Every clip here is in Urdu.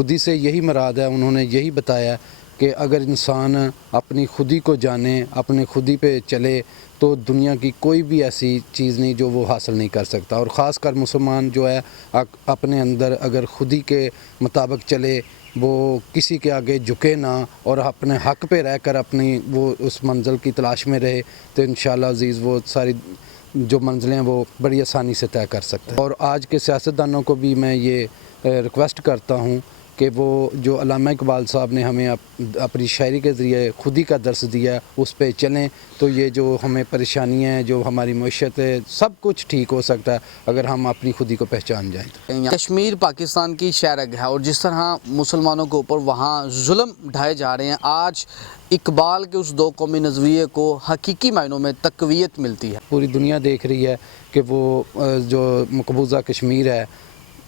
خودی سے یہی مراد ہے، انہوں نے یہی بتایا کہ اگر انسان اپنی خودی کو جانے، اپنے خودی پہ چلے تو دنیا کی کوئی بھی ایسی چیز نہیں جو وہ حاصل نہیں کر سکتا، اور خاص کر مسلمان جو ہے اپنے اندر اگر خودی کے مطابق چلے، وہ کسی کے آگے جھکے نہ اور اپنے حق پہ رہ کر اپنی وہ اس منزل کی تلاش میں رہے، تو انشاءاللہ عزیز وہ ساری جو منزلیں وہ بڑی آسانی سے طے کر سکتے ہیں۔ اور آج کے سیاستدانوں کو بھی میں یہ ریکویسٹ کرتا ہوں کہ وہ جو علامہ اقبال صاحب نے ہمیں اپنی شاعری کے ذریعے خودی کا درس دیا ہے اس پہ چلیں، تو یہ جو ہمیں پریشانیاں ہیں، جو ہماری معیشت ہے، سب کچھ ٹھیک ہو سکتا ہے اگر ہم اپنی خودی کو پہچان جائیں۔ کشمیر پاکستان کی شہرگ ہے، اور جس طرح مسلمانوں کے اوپر وہاں ظلم ڈھائے جا رہے ہیں، آج اقبال کے اس دو قومی نظریے کو حقیقی معنوں میں تقویت ملتی ہے۔ پوری دنیا دیکھ رہی ہے کہ وہ جو مقبوضہ کشمیر ہے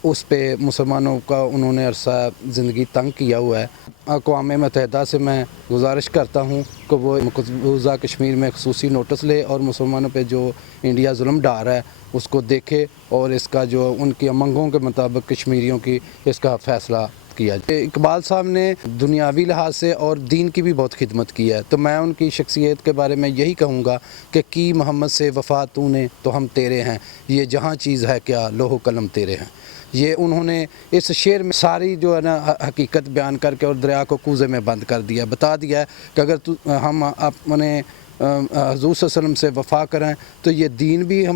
اس پہ مسلمانوں کا انہوں نے عرصہ زندگی تنگ کیا ہوا ہے۔ اقوام متحدہ سے میں گزارش کرتا ہوں کہ وہ مقبوضہ کشمیر میں خصوصی نوٹس لے اور مسلمانوں پہ جو انڈیا ظلم ڈھا رہا ہے اس کو دیکھے، اور اس کا جو ان کی امنگوں کے مطابق کشمیریوں کی اس کا فیصلہ کیا جائے۔ اقبال صاحب نے دنیاوی لحاظ سے اور دین کی بھی بہت خدمت کی ہے، تو میں ان کی شخصیت کے بارے میں یہی کہوں گا کہ کی محمد سے وفا تو نے تو ہم تیرے ہیں، یہ جہاں چیز ہے کیا لوح و قلم تیرے ہیں۔ یہ انہوں نے اس شعر میں ساری جو ہے نا حقیقت بیان کر کے اور دریا کو کوزے میں بند کر دیا، بتا دیا ہے کہ اگر ہم اپنے حضور صلی اللہ علیہ وسلم سے وفا کریں تو یہ دین بھی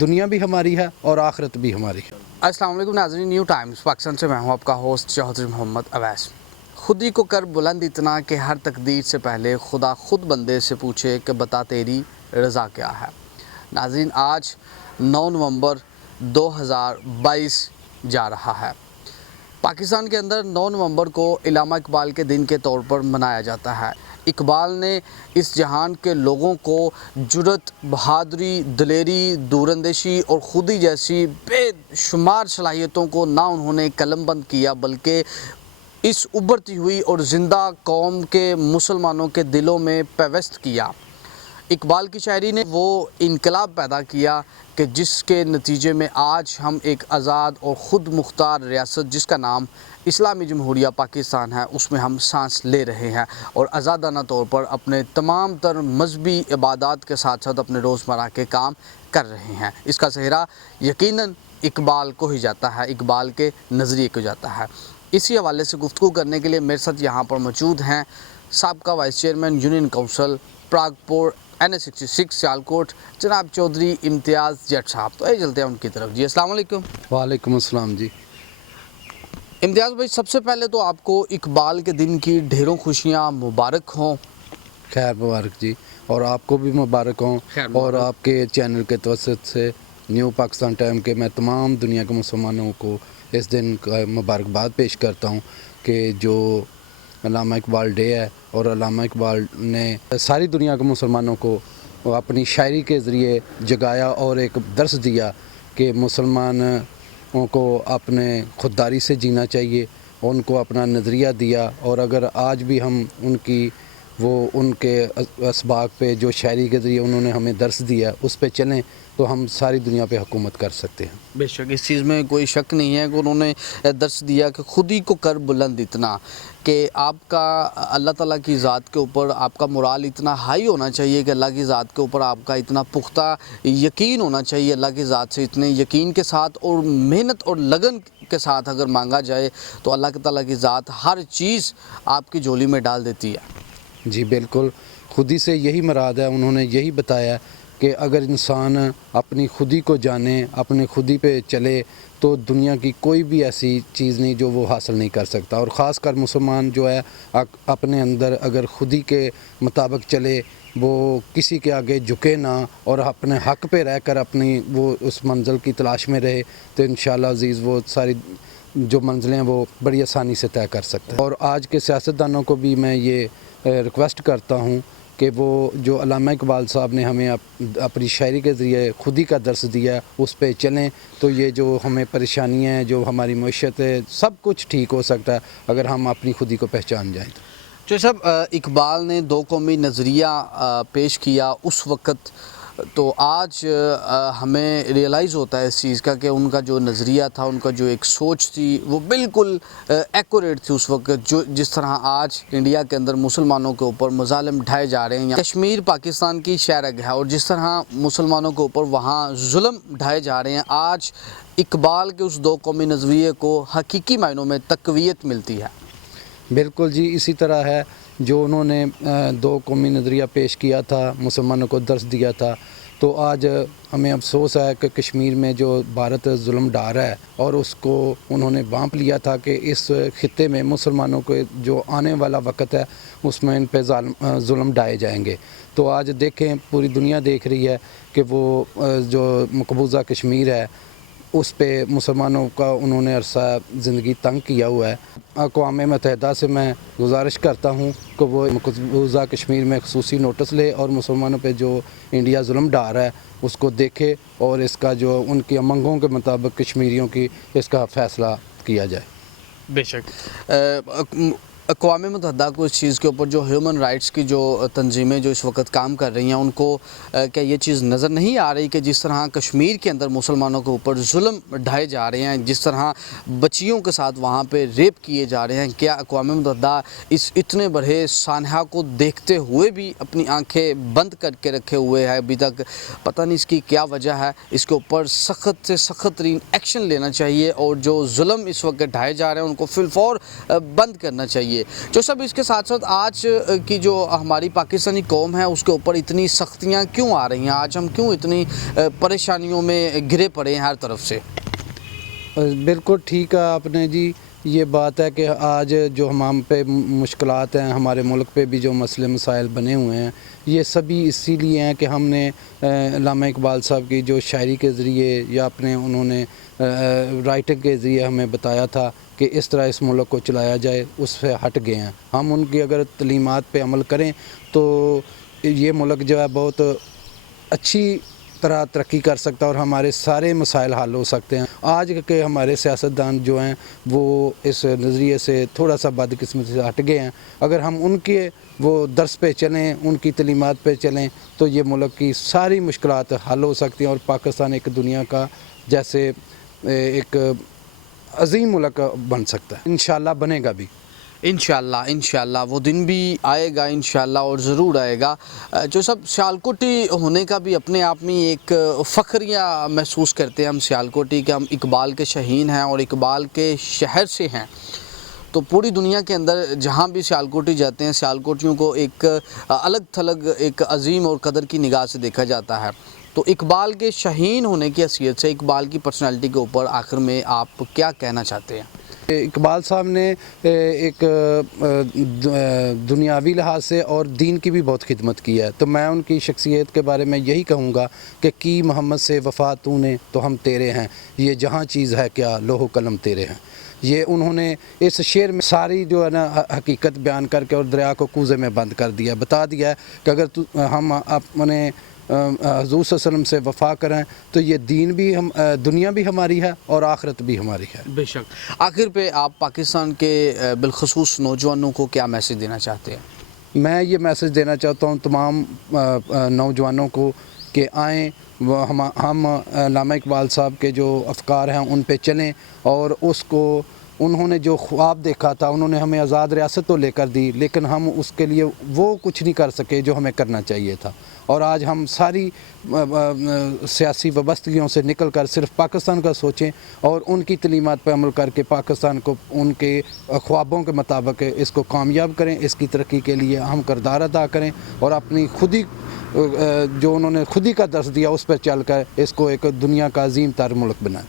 دنیا بھی ہماری ہے اور آخرت بھی ہماری ہے۔ السلام علیکم ناظرین، نیو ٹائمز پاکستان سے میں ہوں آپ کا ہوسٹ چودھری محمد اویس۔ خودی کو کر بلند اتنا کہ ہر تقدیر سے پہلے خدا خود بندے سے پوچھے کہ بتا تیری رضا کیا ہے۔ ناظرین، آج 9 نومبر 2022 جا رہا ہے۔ پاکستان کے اندر 9 نومبر کو علامہ اقبال کے دن کے طور پر منایا جاتا ہے۔ اقبال نے اس جہان کے لوگوں کو جرأت، بہادری، دلیری، دوراندیشی اور خودی جیسی بے شمار صلاحیتوں کو نہ انہوں نے قلم بند کیا، بلکہ اس ابھرتی ہوئی اور زندہ قوم کے مسلمانوں کے دلوں میں پیوست کیا۔ اقبال کی شاعری نے وہ انقلاب پیدا کیا کہ جس کے نتیجے میں آج ہم ایک آزاد اور خود مختار ریاست جس کا نام اسلامی جمہوریہ پاکستان ہے اس میں ہم سانس لے رہے ہیں، اور آزادانہ طور پر اپنے تمام تر مذہبی عبادات کے ساتھ ساتھ اپنے روزمرہ کے کام کر رہے ہیں۔ اس کا سہرا یقیناً اقبال کو ہی جاتا ہے، اقبال کے نظریے کو جاتا ہے۔ اسی حوالے سے گفتگو کرنے کے لیے میرے ساتھ یہاں پر موجود ہیں سابقہ vice chairman union council Paragpur NH66 Sialkot جناب چودھری امتیاز جٹ صاحب۔ تو چلتے ہیں ان کی طرف۔ جی السلام علیکم۔ وعلیکم السلام جی۔ امتیاز بھائی، سب سے پہلے تو آپ کو اقبال کے دن کی ڈھیروں خوشیاں مبارک ہوں۔ خیر مبارک جی، اور آپ کو بھی مبارک ہوں، اور آپ کے چینل کے توسط سے نیو پاکستان ٹائم کے میں تمام دنیا کے مسلمانوں کو اس دن کا مبارکباد پیش کرتا ہوں کہ جو علامہ اقبال ڈے ہے، اور علامہ اقبال نے ساری دنیا کے مسلمانوں کو اپنی شاعری کے ذریعے جگایا اور ایک درس دیا کہ مسلمانوں کو اپنے خودداری سے جینا چاہیے، ان کو اپنا نظریہ دیا، اور اگر آج بھی ہم ان کے اسباق پہ جو شاعری کے ذریعے انہوں نے ہمیں درس دیا اس پہ چلیں تو ہم ساری دنیا پہ حکومت کر سکتے ہیں۔ بے شک اس چیز میں کوئی شک نہیں ہے کہ انہوں نے درس دیا کہ خودی کو کر بلند اتنا کہ آپ کا اللہ تعالیٰ کی ذات کے اوپر آپ کا مورال اتنا ہائی ہونا چاہیے کہ اللہ کی ذات کے اوپر آپ کا اتنا پختہ یقین ہونا چاہیے، اللہ کی ذات سے اتنے یقین کے ساتھ اور محنت اور لگن کے ساتھ اگر مانگا جائے تو اللہ تعالیٰ کی ذات ہر چیز آپ کی جھولی میں ڈال دیتی ہے۔ جی بالکل، خودی سے یہی مراد ہے، انہوں نے یہی بتایا کہ اگر انسان اپنی خودی کو جانے، اپنے خودی پہ چلے تو دنیا کی کوئی بھی ایسی چیز نہیں جو وہ حاصل نہیں کر سکتا، اور خاص کر مسلمان جو ہے اپنے اندر اگر خودی کے مطابق چلے، وہ کسی کے آگے جھکے نہ اور اپنے حق پہ رہ کر اپنی وہ اس منزل کی تلاش میں رہے، تو انشاءاللہ عزیز وہ ساری جو منزلیں وہ بڑی آسانی سے طے کر سکتا ہے۔ اور آج کے سیاستدانوں کو بھی میں یہ ریکویسٹ کرتا ہوں کہ وہ جو علامہ اقبال صاحب نے ہمیں اپنی شاعری کے ذریعے خودی کا درس دیا اس پہ چلیں، تو یہ جو ہمیں پریشانیاں ہیں، جو ہماری معیشت ہے، سب کچھ ٹھیک ہو سکتا ہے اگر ہم اپنی خودی کو پہچان جائیں تو۔ جو صاحب اقبال نے دو قومی نظریہ پیش کیا، اس وقت تو آج ہمیں ریئلائز ہوتا ہے اس چیز کا کہ ان کا جو نظریہ تھا، ان کا جو ایک سوچ تھی، وہ بالکل ایکوریٹ تھی اس وقت. جو جس طرح آج انڈیا کے اندر مسلمانوں کے اوپر مظالم ڈھائے جا رہے ہیں، کشمیر پاکستان کی شہرگ ہے، اور جس طرح مسلمانوں کے اوپر وہاں ظلم ڈھائے جا رہے ہیں، آج اقبال کے اس دو قومی نظریے کو حقیقی معنوں میں تقویت ملتی ہے. بالکل جی، اسی طرح ہے جو انہوں نے دو قومی نظریہ پیش کیا تھا، مسلمانوں کو درس دیا تھا. تو آج ہمیں افسوس ہے کہ کشمیر میں جو بھارت ظلم ڈھا رہا ہے، اور اس کو انہوں نے بانپ لیا تھا کہ اس خطے میں مسلمانوں کو جو آنے والا وقت ہے اس میں ان پہ ظلم ڈھائے جائیں گے. تو آج دیکھیں، پوری دنیا دیکھ رہی ہے کہ وہ جو مقبوضہ کشمیر ہے اس پہ مسلمانوں کا انہوں نے عرصہ زندگی تنگ کیا ہوا ہے. اقوام متحدہ سے میں گزارش کرتا ہوں کہ وہ مقبوضہ کشمیر میں خصوصی نوٹس لے اور مسلمانوں پہ جو انڈیا ظلم ڈھا رہا ہے اس کو دیکھے، اور اس کا جو ان کی امنگوں کے مطابق کشمیریوں کی اس کا فیصلہ کیا جائے. بے شک اقوام متحدہ کو اس چیز کے اوپر جو ہیومن رائٹس کی جو تنظیمیں جو اس وقت کام کر رہی ہیں، ان کو کیا یہ چیز نظر نہیں آ رہی کہ جس طرح کشمیر کے اندر مسلمانوں کے اوپر ظلم ڈھائے جا رہے ہیں، جس طرح بچیوں کے ساتھ وہاں پہ ریپ کیے جا رہے ہیں، کیا اقوام متحدہ اس اتنے بڑے سانحہ کو دیکھتے ہوئے بھی اپنی آنکھیں بند کر کے رکھے ہوئے ہے ابھی تک؟ پتہ نہیں اس کی کیا وجہ ہے. اس کے اوپر سخت سے سخت ترین ایکشن لینا چاہیے، اور جو ظلم اس وقت ڈھائے جا رہے ہیں ان کو فی الفور بند کرنا چاہیے. جو سب اس کے ساتھ ساتھ آج کی جو ہماری پاکستانی قوم ہے اس کے اوپر اتنی سختیاں کیوں آ رہی ہیں؟ آج ہم کیوں اتنی پریشانیوں میں گھرے پڑے ہیں ہر طرف سے؟ بالکل ٹھیک ہے آپ نے جی. یہ بات ہے کہ آج جو ہم پہ مشکلات ہیں، ہمارے ملک پہ بھی جو مسئلے مسائل بنے ہوئے ہیں، یہ سبھی اسی لیے ہیں کہ ہم نے علامہ اقبال صاحب کی جو شاعری کے ذریعے یا اپنے انہوں نے رائٹنگ کے ذریعے ہمیں بتایا تھا کہ اس طرح اس ملک کو چلایا جائے، اس سے ہٹ گئے ہیں. ہم ان کی اگر تعلیمات پہ عمل کریں تو یہ ملک جو ہے بہت اچھی طرح ترقی کر سکتا ہے اور ہمارے سارے مسائل حل ہو سکتے ہیں. آج کے ہمارے سیاستدان جو ہیں وہ اس نظریے سے تھوڑا سا بدقسمتی سے ہٹ گئے ہیں. اگر ہم ان کے وہ درس پہ چلیں، ان کی تعلیمات پہ چلیں، تو یہ ملک کی ساری مشکلات حل ہو سکتی ہیں، اور پاکستان ایک دنیا کا جیسے ایک عظیم ملک بن سکتا ہے. انشاءاللہ بنے گا بھی. انشاءاللہ وہ دن بھی آئے گا انشاءاللہ، اور ضرور آئے گا. جو سب سیالکوٹی ہونے کا بھی اپنے آپ میں ایک فخریہ محسوس کرتے ہیں ہم سیالکوٹی، کہ ہم اقبال کے شہین ہیں اور اقبال کے شہر سے ہیں. تو پوری دنیا کے اندر جہاں بھی سیالکوٹی جاتے ہیں، سیالکوٹیوں کو ایک الگ تھلگ ایک عظیم اور قدر کی نگاہ سے دیکھا جاتا ہے. تو اقبال کے شہین ہونے کی حیثیت سے اقبال کی پرسنالٹی کے اوپر آخر میں آپ کیا کہنا چاہتے ہیں؟ اقبال صاحب نے ایک دنیاوی لحاظ سے اور دین کی بھی بہت خدمت کی ہے. تو میں ان کی شخصیت کے بارے میں یہی کہوں گا کہ کی محمد سے وفا تو نے تو ہم تیرے ہیں، یہ جہاں چیز ہے کیا لوح و قلم تیرے ہیں. یہ انہوں نے اس شعر میں ساری جو ہے نا حقیقت بیان کر کے اور دریا کو کوزے میں بند کر دیا، بتا دیا ہے کہ اگر ہم اپنے حضور صلی اللہ علیہ وسلم سے وفا کریں تو یہ دین بھی دنیا بھی ہماری ہے اور آخرت بھی ہماری ہے. بے شک. آخر پہ آپ پاکستان کے بالخصوص نوجوانوں کو کیا میسج دینا چاہتے ہیں؟ میں یہ میسج دینا چاہتا ہوں تمام نوجوانوں کو کہ آئیں، ہم علامہ اقبال صاحب کے جو افکار ہیں ان پہ چلیں، اور اس کو انہوں نے جو خواب دیکھا تھا، انہوں نے ہمیں آزاد ریاست تو لے کر دی، لیکن ہم اس کے لیے وہ کچھ نہیں کر سکے جو ہمیں کرنا چاہیے تھا. اور آج ہم ساری سیاسی وابستگیوں سے نکل کر صرف پاکستان کا سوچیں اور ان کی تعلیمات پر عمل کر کے پاکستان کو ان کے خوابوں کے مطابق اس کو کامیاب کریں. اس کی ترقی کے لیے ہم کردار ادا کریں اور اپنی خودی جو انہوں نے خودی کا درس دیا اس پر چل کر اس کو ایک دنیا کا عظیم تر ملک بنائیں.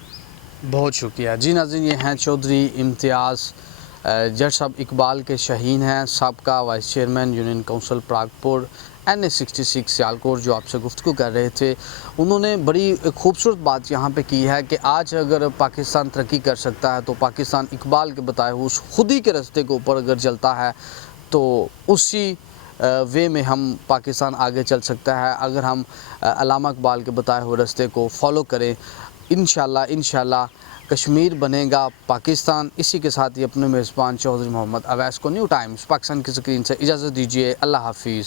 بہت شکریہ جی. ناظرین، یہ ہیں چودھری امتیاز جٹ صاحب، اقبال کے شہین ہیں، سابقہ vice chairman union council Paragpur NA66 Sialkot, جو آپ سے گفتگو کر رہے تھے. انہوں نے بڑی خوبصورت بات یہاں پہ کی ہے کہ آج اگر پاکستان ترقی کر سکتا ہے تو پاکستان اقبال کے بتائے ہوئے اس خودی کے راستے کے اوپر اگر چلتا ہے تو اسی وے میں ہم پاکستان آگے چل سکتا ہے، اگر ہم علامہ اقبال کے بتائے ہوئے راستے کو فالو کریں. انشاءاللہ کشمیر بنے گا پاکستان. اسی کے ساتھ ہی اپنے میزبان چودھری محمد اویس کو نیو ٹائمز پاکستان کی سکرین سے اجازت دیجیے. اللہ حافظ.